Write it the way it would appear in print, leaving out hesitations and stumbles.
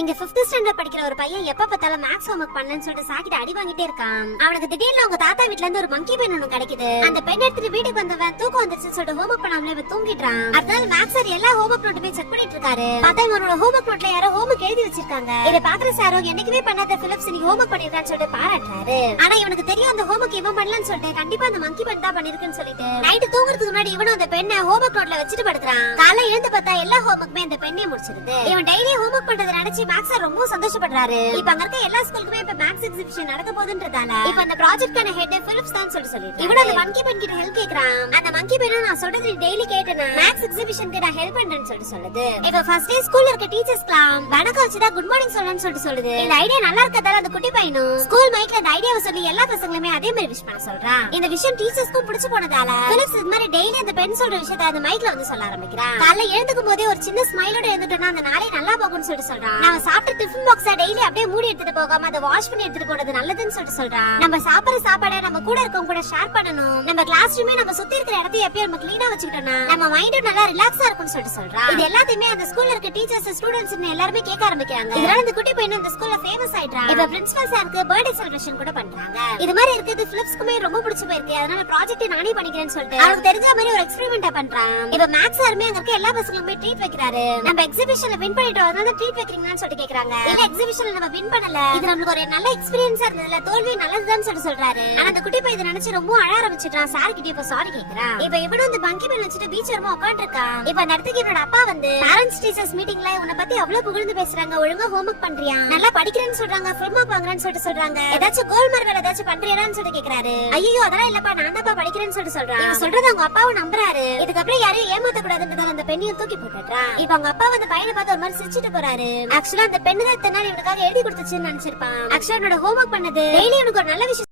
எங்க 5th standard படிக்கிற ஒரு பையன் எப்ப பார்த்தாலும் மேக்ஸ் ஹோம்வொர்க் பண்ணலன்னு சொல்லிட்டு சாக்கிட்டு அடி வாங்கிட்டே இருக்கான். அவனுக்கு திடீர்னு அவங்க தாத்தா வீட்ல இருந்து ஒரு மங்கி பென் ஒன்னு கிடைக்குது. அந்த பென் எடுத்துட்டு வீட்டுக்கு வந்தவன் தூக்கம் வந்துருச்சுன்னு சொல்லிட்டு ஹோம்வொர்க் பண்ணாமலே இவன் தூங்கிட்டான். அதனால மேக்ஸ் சார் எல்லா ஹோம்வொர்க் நோட்டுமே செக் பண்ணிட்டு இருக்காரு. பார்த்தா இவனோட ஹோம்வொர்க் நோட்ல யாரோ ஹோம்வொர்க் எழுதி வச்சிருக்காங்க. இத பாக்குற சாரோ என்னைக்குமே பண்ணாத பிலிப்ஸ் நீ ஹோம்வொர்க் பண்ணிருக்கான்னு சொல்லிட்டு பாராட்டுறாரு. ஆனா இவனுக்கு தெரியும் அந்த ஹோம்வொர்க் இவன் பண்ணலன்னு சொல்லிட்டு கண்டிப்பா அந்த மங்கி பென் தான் பண்ணிருக்குன்னு சொல்லிட்டு நைட் தூங்குறதுக்கு முன்னாடி இவனும் அந்த பெண்ணை ஹோம்வொர்க் நோட்ல வச்சிட்டு படுக்கிறான். காலையில எழுந்து பார்த்தா எல்லா ஹோம்வொர்க்குமே அந்த பெண்ணே முடிச்சிருது. இவன் டெய்லி ஹோம்வொர்க் பண்றதை நினைச்சு மேக்ஸ் சார் ரொம்ப சந்தோஷப்படுறாரு. இப்ப அங்க இருக்க எல்லா ஸ்கூலுக்குமே இப்ப மேக்ஸ் எக்ஸிபிஷன் நடக்க போகுதுன்றதால இப்ப அந்த ப்ராஜெக்ட்கான ஹெட் பிலிப்ஸ் தான் சொல்லிட்டு இவனோட அந்த மங்கி பென் கிட்ட ஹெல்ப் கேக்குறான். அந்த மங்கி பென் நான் சொல்றது நீ டெய்லி கேட்டேனா மேக்ஸ் எக்ஸிபிஷனுக்கு நான் ஹெல்ப் பண்றேன்னு சொல்லுது. இப்ப ஃபர்ஸ்ட் டே ஸ்கூல்ல இருக்க டீச்சர்ஸ்லாம் வணக்கம் வச்சுதா குட் மார்னிங் சொல்லணும்னு சொல்லுது. இந்த ஐடியா நல்லா இருக்கதால அந்த குட்டி பையனும் ஸ்கூல் மைக்ல அந்த ஐடியாவை சொல்லி எல்லா பசங்களுமே அதே மாதிரி விஷ் பண்ண சொல்றான். இந்த விஷயம் டீச்சர்ஸ்க்கும் பிடிச்சு போனதால பிலிப்ஸ் இது மாதிரி டெய்லி அந்த பென் சொல்ற விஷயத்தை அந்த மைக்ல வந்து சொல்ல ஆரம்பிக்கிறான். காலைல எழுந்துக்கும் போதே ஒரு சின்ன ஸ்மைலோட எழுந்துட்டோம்னா அந்த நாளே நல்லா போகும்னு சொல்றான். நம்ம சாப்பிட்ட டிஃபன் பாக்ஸ டெய்லி அப்படியே மூடி எடுத்துட்டு போகாம அதை வாஷ் பண்ணி எடுத்துட்டு போறது நல்லதுன்னு சொல்றான். நம்ம சாப்பிடுற சாப்பாடை நம்ம கூட இருக்கவங்க கூட ஷேர் பண்ணணும். நம்ம கிளாஸ் ரூமே நம்ம சுத்தி இருக்கிற இடத்தையும் எப்பயும் நம்ம கிளீனா வச்சுக்கிட்டோம்னா நம்ம மைண்டும் நல்லா ரிலாக்ஸா இருக்கும்னு சொல்றான். இது எல்லாத்தையுமே அந்த ஸ்கூல்ல இருக்க டீச்சர்ஸ் ஸ்டூடெண்ட்ஸ் எல்லாருமே கேட்க ஆரம்பிக்கிறாங்க. இதனால இந்த குட்டி பையன் இந்த ஸ்கூல்ல ஃபேமஸ் ஆயிட்டான். இப்ப பிரின்சிபல் சாருக்கு பர்த்டே செலிப்ரேஷன் கூட பண்றாங்க. இது மாதிரி இருக்குது பிலிப்ஸ்க்குமே ரொம்ப பிடிச்சு போயிருக்கு. அதனால ப்ராஜெக்ட் நானே பண்ணிக்கிறேன்னு சொல்லிட்டு அவருக்கு தெரிஞ்ச மாதிரி ஒரு எக்ஸ்பெரிமெண்ட் பண்றான். இப்ப மேக்ஸ் சாருமே அங்க இருக்க எல்லா பசங்களுமே ட்ரீட் வைக்கிறாரு. நம்ம எக்ஸிபிஷன்ல வின் பண்ணிட்டோம் அதனால ட்ரீட் வைக்கிறீங்கன்னு சொல்லிட்டு கேக்குறாங்க. இல்ல எக்ஸிபிஷன்ல நம்ம வின் பண்ணல இது நமக்கு ஒரு நல்ல எக்ஸ்பீரியன்ஸா இருந்ததுல தோல்வி நல்லதுதான் சொல்றாரு. ஆனா அந்த குட்டி பையன் இதை நினைச்சு ரொம்ப அழ ஆரம்பிச்சிட்டான். சார் கிட்ட இப்ப சாரி கேக்குறான். இப்ப இவனும் இந்த பங்கி பென் வச்சுட்டு பீச் வரமா உட்காந்துருக்கான். இப்ப அந்த இடத்துக்கு இவனோட அப்பா வந்து பேரண்ட்ஸ் டீச்சர்ஸ் மீட்டிங்ல உன்னை பத்தி அவ்வளவு புகழ்ந்து பேசுறாங்க. ஒழுங்கா ஹோம்வொர்க் பண்றியா நல்லா படிக்கிறேன்னு சொல்றாங்க ஃபுல் மார்க் வாங்குறேன்னு சொல்றாங்க. ஏதாச்சும் கோல் மார்க் வேற ஏதாச்சும் பண்றியான்னு சொல்லிட்டு கேக்குறாரு. ஐயோ அதெல்லாம் இல்லப்பா நான் தான் படிக்கிறேன்னு சொல்றான். இவன் சொல்றது அவங்க அப்பாவும் நம்புறாரு. இதுக்கப்புறம் யாரையும் ஏமாத்த கூடாதுன்றதால அந்த பெண்ணையும் தூக்கி போட்டுறான். இப்ப அவங்க அப்பா வந்து பையனை பார்த்து ஒரு மாதிரி சிரிச்சிட்டு போறாரு. ஆக்சுவலா அந்த பெண்ணு தான் இத்தனை நாள் இவனுக்காக எழுதி கொடுத்துச்சுன்னு நினைச்சிருப்பான். ஆக்சுவலா என்னோட ஹோம்வொர்க் பண்ணது டெய்லி எனக்கு ஒரு நல்ல விஷயம்